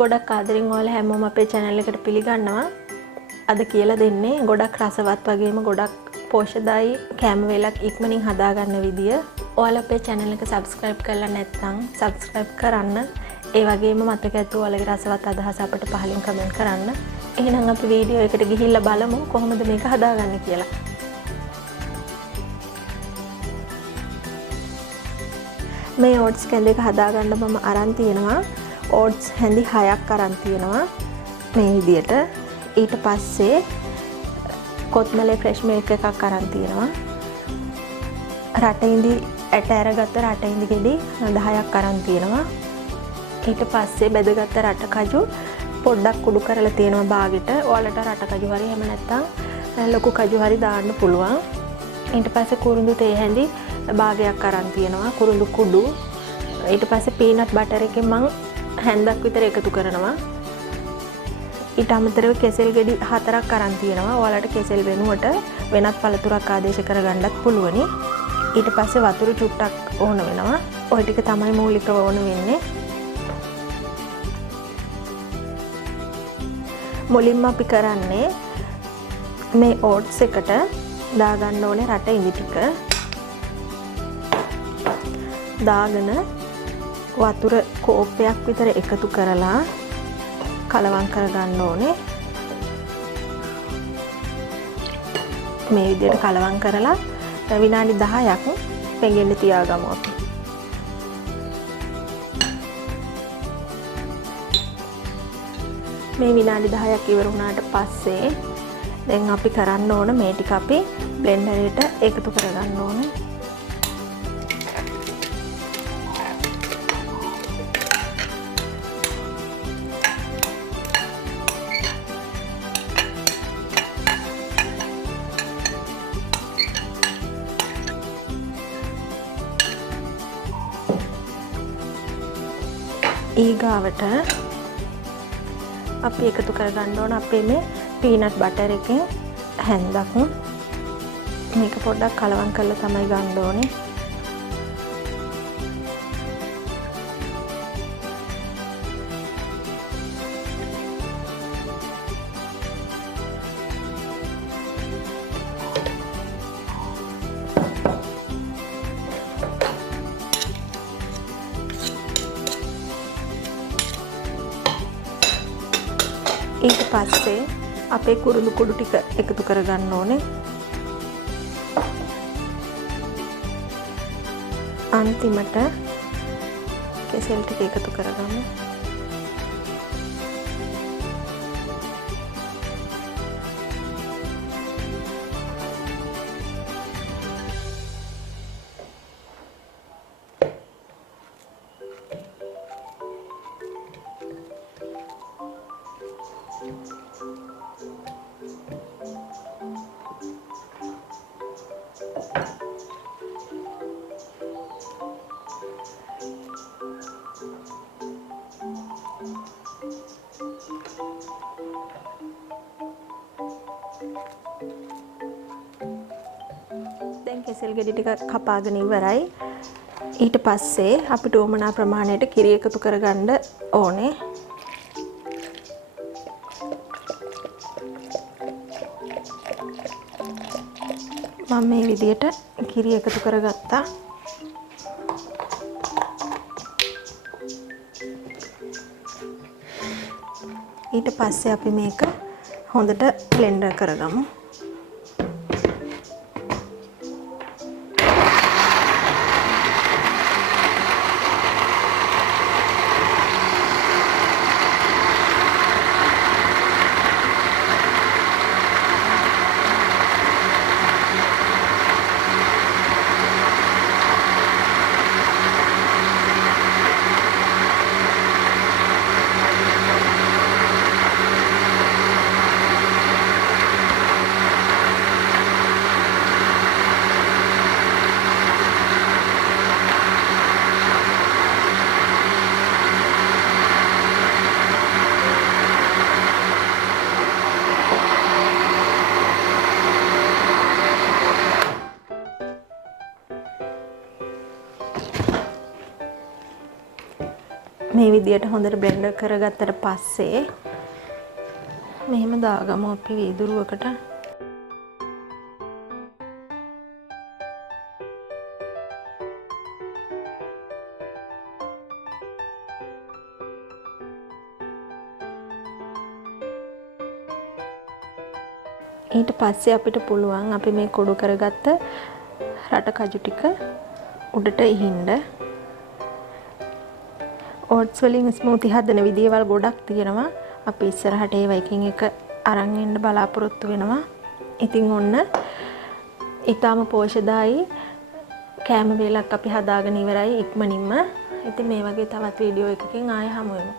ගොඩක් ආදරෙන් ඔයාලා හැමෝම අපේ channel එකට පිළිගන්නවා. අද කියලා දෙන්නේ ගොඩක් රසවත් වගේම ගොඩක් පෝෂ්‍යදායී කෑම වේලක් ඉක්මනින් හදාගන්න විදිය. ඔයාලා අපේ channel එක subscribe කරලා නැත්නම් subscribe කරන්න. ඒ වගේම මතක ඇතුව ඔයාලගේ රසවත් අදහස අපට පහලින් comment කරන්න. එහෙනම් අපි වීඩියෝ එකට ගිහිල්ලා බලමු කොහොමද මේක හදාගන්නේ කියලා. මේ oats කැඳ එක හදාගන්න මම අරන් තියෙනවා. oats හැඳි 6ක් අරන් තියෙනවා මේ විදියට. ඊට පස්සේ කොත්මලේ fresh milk එකක් අරන් තියෙනවා. රටින්දි ඇට අරගත්ත රටින්දි ගෙඩි 10ක් අරන් තියෙනවා. ඊට පස්සේ බෙදගත්ත රට කජු පොඩ්ඩක් කුඩු කරලා තියෙනවා බාගෙට. ඔයාලට රට කජු හරි එහෙම නැත්නම් ලොකු කජු හරි දාන්න පුළුවන්. ඊට පස්සේ කුරුඳු තේ හැඳි භාගයක් අරන් තියෙනවා. කුරුඳු කුඩු. ඊට පස්සේ පීනට් බටර් එකෙන් මම හැන්දක් විතර එකතු කරනවා. ඊට අමතරව කෙසෙල් ගෙඩි 4ක් අරන් තියෙනවා. ඔයාලට කෙසෙල් වෙනුවට වෙනත් පළතුරක් ආදේශ කරගන්නත් පුළුවනි. ඊට පස්සේ වතුර චුට්ටක් ඕන වෙනවා. ඔය ටික තමයි මූලිකව ඕන වෙන්නේ. මුලින්ම අපි කරන්නේ මේ oats එකට දාගන්න ඕනේ රට ඉඳි ටික. දාගෙන වතුර කෝප්පයක් විතර එකතු කරලා කලවම් කරගන්න ඕනේ. මේ විදිහට කලවම් කරලා විනාඩි 10ක් පෙඟෙන්න තියාගමු අපි. මේ විනාඩි 10ක් ඉවර වුණාට පස්සේ දැන් අපි කරන්න ඕන මේ ටික අපි බ්ලෙන්ඩර් එකට එකතු කරගන්න ඕනේ. ඊගාවට අපි එකතු කරගන්න ඕන අපේ මේ පීනට් බටර් එකෙන් හැන්දක්. මේක පොඩ්ඩක් කලවම් කරලා තමයි ගන්න ඕනේ. ඊට පස්සේ අපේ කුරුළු කුඩු ටික එකතු කරගන්න ඕනේ. අන්තිමට කෙසෙල් ටික එකතු කරගමු. දැන් කෙසෙල් ගෙඩි ටික කපාගෙන ඉවරයි. ඊට පස්සේ අපිට උවමනා ප්‍රමාණයට කිරි එකතු කරගන්න ඕනේ. මම මේ විදියට කිරි එකතු කරගත්තා. ඊට පස්සේ අපි මේක හොඳට බ්ලෙන්ඩර් කරගමු. මේ විදියට හොඳට බ්ලෙන්ඩර් කරගත්තට පස්සේ මෙහෙම දාගමු අපි වීදුරුවකට. ඊට පස්සේ අපිට පුළුවන් අපි මේ කොඩු කරගත්ත රට කජු ටික උඩට ඉහින්න. ඕට්ස් වලින් ස්මූති හදන විදියවල් ගොඩක් තියෙනවා. අපි ඉස්සරහට ඒවා එකින් එක අරන් එන්න බලාපොරොත්තු වෙනවා. ඉතින් ඔන්න ඊටාම පෝෂදායි කෑම වේලක් අපි හදාගෙන ඉවරයි ඉක්මනින්ම. ඉතින් මේ වගේ තවත් වීඩියෝ එකකින් ආයෙ හමු වෙමු.